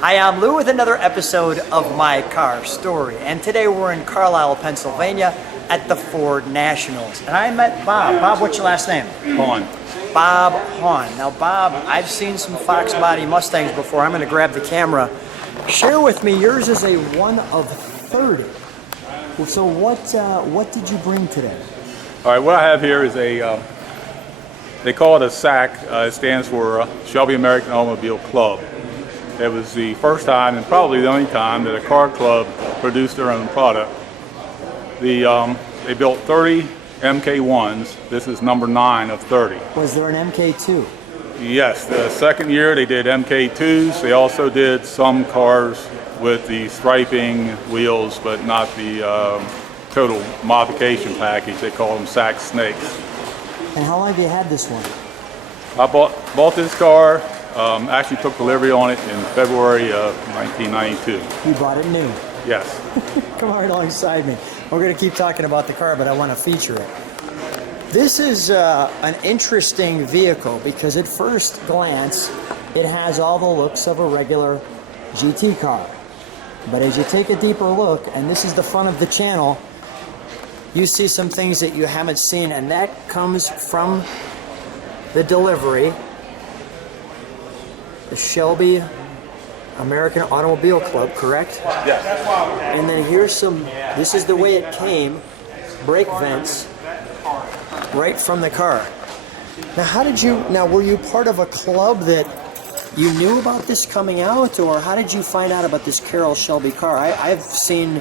Hi, I'm Lou with another episode of My Car Story, and today we're in Carlisle, Pennsylvania at the Ford Nationals. And I met Bob. Bob, what's your last name? Hahn. Bob Hahn. Now, Bob, I've seen some Fox body Mustangs before. I'm going to grab the camera. Share with me, yours is a 1 of 30. So what did you bring today? All right, what I have here is a, they call it a SAAC. It stands for Shelby American Automobile Club. It was the first time, and probably the only time, that a car club produced their own product. They built 30 MK1s. This is number 9 of 30. Was there an MK2? Yes, the second year they did MK2s. They also did some cars with the striping wheels, but not the total modification package. They call them SAAC Snakes. And how long have you had this one? I bought this car, actually took delivery on it in February of 1992. You bought it new? Yes. Come right alongside me. We're going to keep talking about the car, but I want to feature it. This is an interesting vehicle because at first glance, it has all the looks of a regular GT car. But as you take a deeper look, and this is the front of the channel, you see some things that you haven't seen, and that comes from the delivery. The Shelby American Automobile Club, correct? Yes. And then here's some, this is the way it came, brake vents, right from the car. Now were you part of a club that you knew about this coming out, or how did you find out about this Carroll Shelby car? I've seen,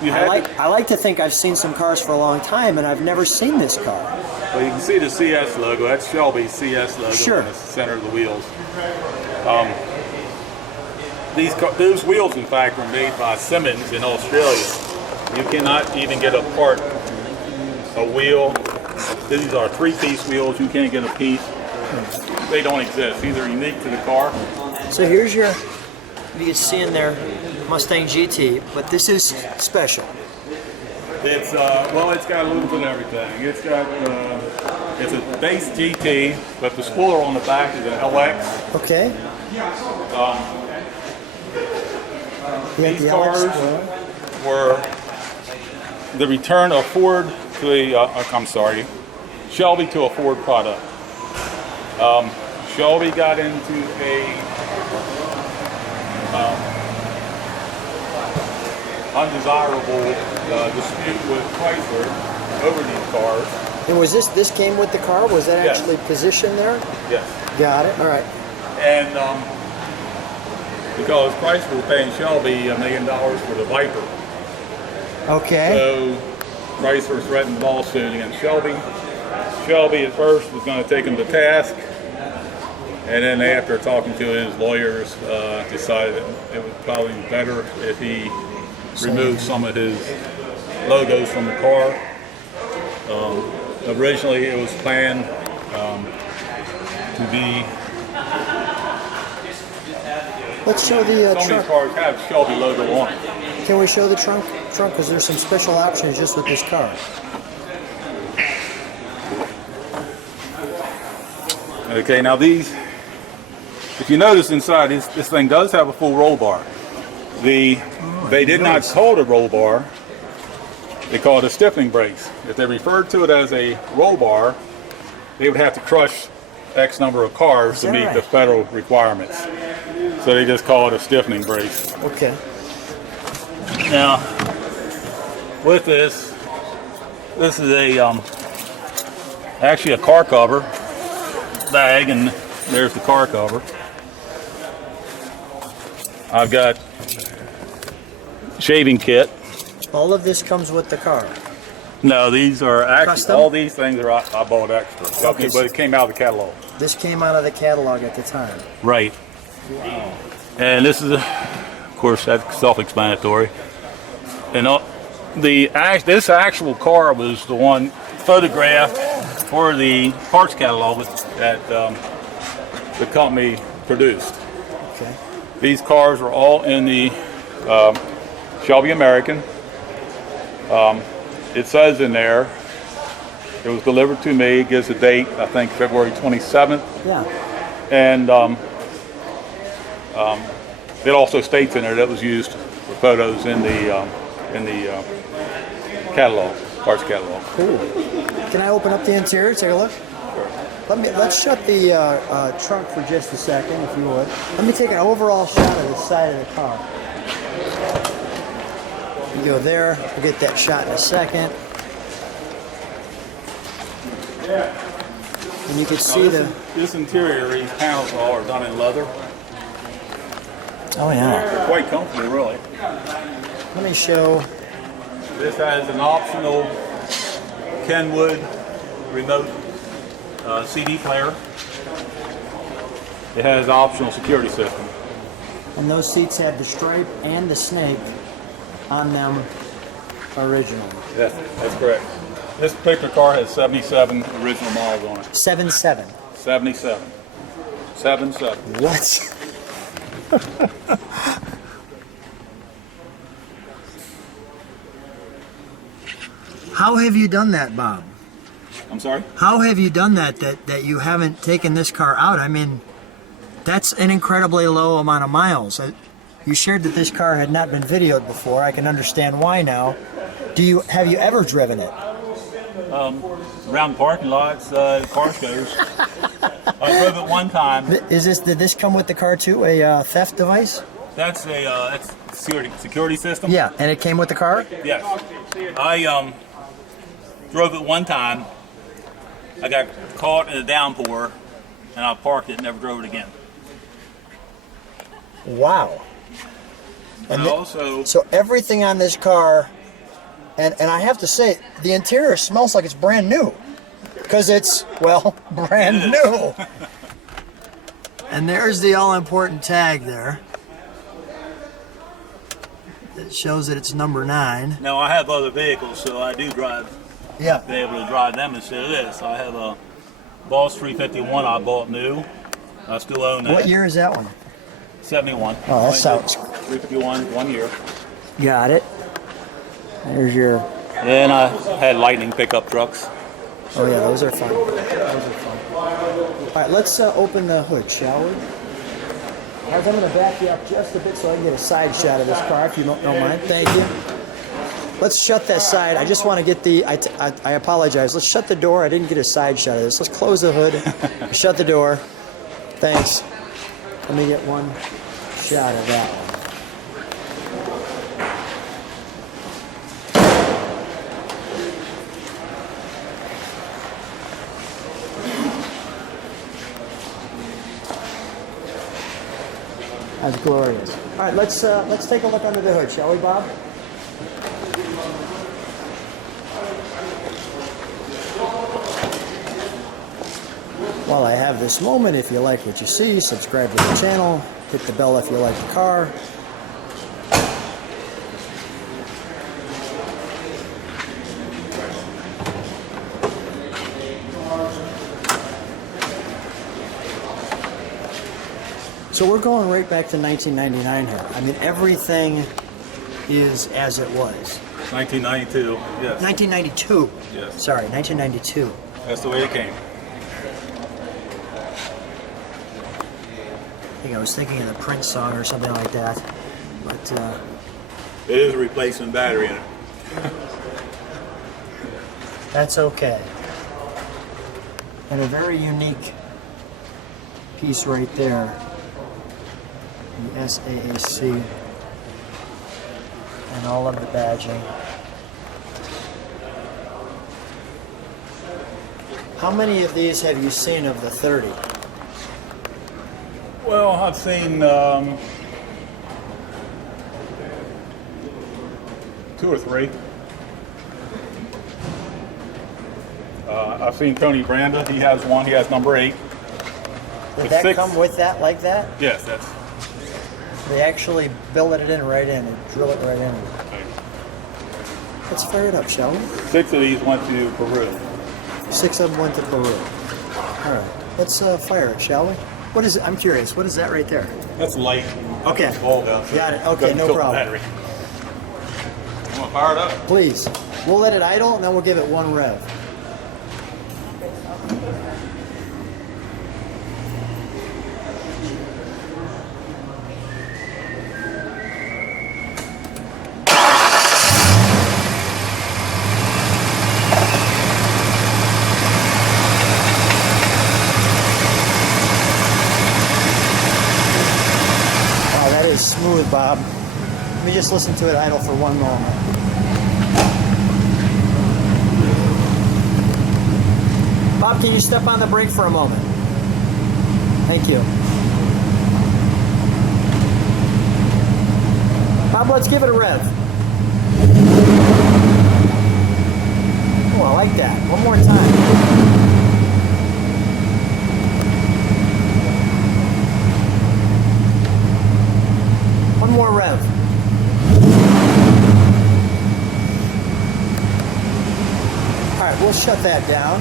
I like to think I've seen some cars for a long time, and I've never seen this car. Well, you can see the CS logo. That's Shelby's CS logo. Sure. In the center of the wheels. Those wheels, in fact, were made by Simmons in Australia. You cannot even get a part, a wheel. These are 3-piece wheels. You can't get a piece. They don't exist. These are unique to the car. So here's your, you can see in there, Mustang GT, but this is special. It's well, it's got a little bit of everything. It's got it's a base GT, but the spoiler on the back is an LX. Okay. These cars were the return of Ford to the, Shelby to a Ford product. Shelby got into a undesirable dispute with Chrysler over these cars. And was this came with the car? Was that Yes. actually positioned there? Yes. Got it. All right. And because Chrysler was paying Shelby $1 million for the Viper. Okay. So Chrysler threatened lawsuit against Shelby. Shelby at first was going to take him to task, and then after talking to his lawyers, decided that it was probably better if he removed some of his logos from the car. Originally it was planned to be... Let's show the Some of trunk. these cars have Shelby logo on it. Can we show the trunk? Because there's some special options just with this car. Okay, now these, if you notice inside, this thing does have a full roll bar. They did not call it a roll bar. They call it a stiffening brace. If they referred to it as a roll bar, they would have to crush X number of cars to meet the federal requirements. So they just call it a stiffening brace. Okay. Now, with this is a actually a car cover bag, and there's the car cover. I've got shaving kit. All of this comes with the car. No, these are actually, Custom? all these things are I bought extra. Okay. But it came out of the catalog. This came out of the catalog at the time. Right. Wow. And this is, of course, that's self-explanatory. And this actual car was the one photographed for the parts catalog that the company produced. Okay. These cars are all in the Shelby American. It says in there, it was delivered to me, it gives a date, I think February 27th. Yeah. And It also states in there that was used for photos in the catalog, parts catalog. Cool. Can I open up the interior? Take a look. Let's shut the trunk for just a second, if you would. Let me take an overall shot of the side of the car. You go there. We'll get that shot in a second. And you can see this interior, these panels are done in leather. Oh yeah. They're quite comfortable, really. Let me show. This has an optional Kenwood remote CD player. It has optional security system. And those seats have the stripe and the snake on them originally. Yes, that's correct. This particular car has 77 original miles on it. 77. 77. 77. What? How have you done that, Bob? I'm sorry? How have you done that you haven't taken this car out? I mean, that's an incredibly low amount of miles. You shared that this car had not been videoed before. I can understand why now. Have you ever driven it? Around parking lots, car shows. I drove it one time. Did this come with the car too? A theft device? That's a security system. Yeah, and it came with the car? Yes. I drove it one time. I got caught in a downpour, and I parked it and never drove it again. Wow. And also, so everything on this car, and I have to say, the interior smells like it's brand new. Because it's, well, brand new. And there's the all-important tag there. It shows that it's number 9. Now, I have other vehicles, so I do drive. Yeah. Be able to drive them instead of this. I have a Boss 351 I bought new. I still own that. What year is that one? 71. Oh, that sounds... 351, 1 year. Got it. There's your... Then I had Lightning pickup trucks. Oh yeah, those are fun. Those are fun. All right, let's open the hood, shall we? I'm going to back you up just a bit so I can get a side shot of this car, if you don't mind. Thank you. Let's shut that side. I just want to get the... I apologize. Let's shut the door. I didn't get a side shot of this. Let's close the hood. Shut the door. Thanks. Let me get one shot of that one. That's glorious. All right, let's take a look under the hood, shall we, Bob? While I have this moment, if you like what you see, subscribe to the channel, hit the bell if you like the car. So we're going right back to 1999 here. I mean, everything is as it was. 1992, yes. 1992. Yes. Sorry, 1992. That's the way it came. I think I was thinking of the Prince song or something like that. But It is a replacement battery in it. that's okay. And a very unique piece right there. The SAAC. And all of the badging. How many of these have you seen of the 30? Well, I've seen 2 or 3. I've seen Tony Branda. He has one. He has number 8. Did that come with that, like that? Yes, that's. They actually billet it in right in and drill it right in. Let's fire it up, shall we? 6 of these went to Peru. 6 of them went to Peru. All right, let's fire it, shall we? What is it? I'm curious. What is that right there? That's light. Okay. Got it. Okay, no problem. Battery. You want to fire it up? Please. We'll let it idle and then we'll give it 1 rev. That is smooth, Bob. Let me just listen to it idle for one moment. Bob, can you step on the brake for a moment? Thank you. Bob, let's give it a rev. Oh, I like that. One more time. One more rev. All right, we'll shut that down.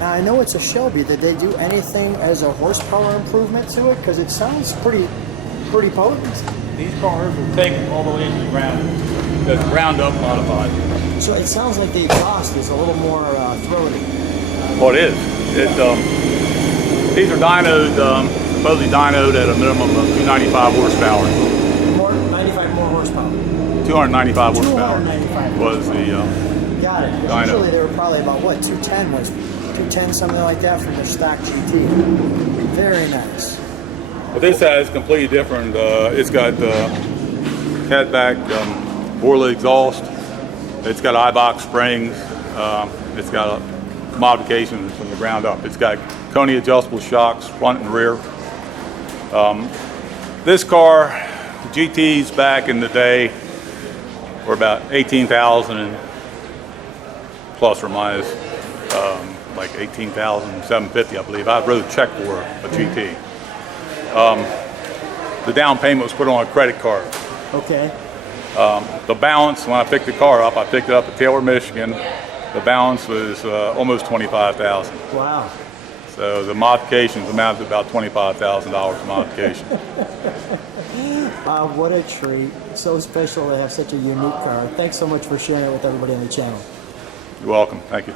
Now, I know it's a Shelby. Did they do anything as a horsepower improvement to it? Because it sounds pretty potent. These cars will take all the way to the ground. That's ground up modified. So it sounds like the exhaust is a little more throaty. Well, it is. These are dynoed, supposedly dynoed at a minimum of 295 horsepower. 95 more horsepower. 295 horsepower 295 was the Got it. dyno. Usually they were probably about what, 210 was 210, something like that from their stock GT. Very nice. But this has completely different. It's got headback Borla exhaust. It's got iBox springs. It's got modifications from the ground up. It's got Coney adjustable shocks, front and rear. This car, the GTs back in the day, were about 18,000 plus or minus, like 18,750, I believe. I wrote a check for a GT. The down payment was put on a credit card. Okay. The balance, when I picked the car up, I picked it up at Taylor, Michigan. The balance was almost $25,000. Wow. So the modifications amounted to about $25,000 of modification. What a treat. So special to have such a unique car. Thanks so much for sharing it with everybody on the channel. You're welcome. Thank you.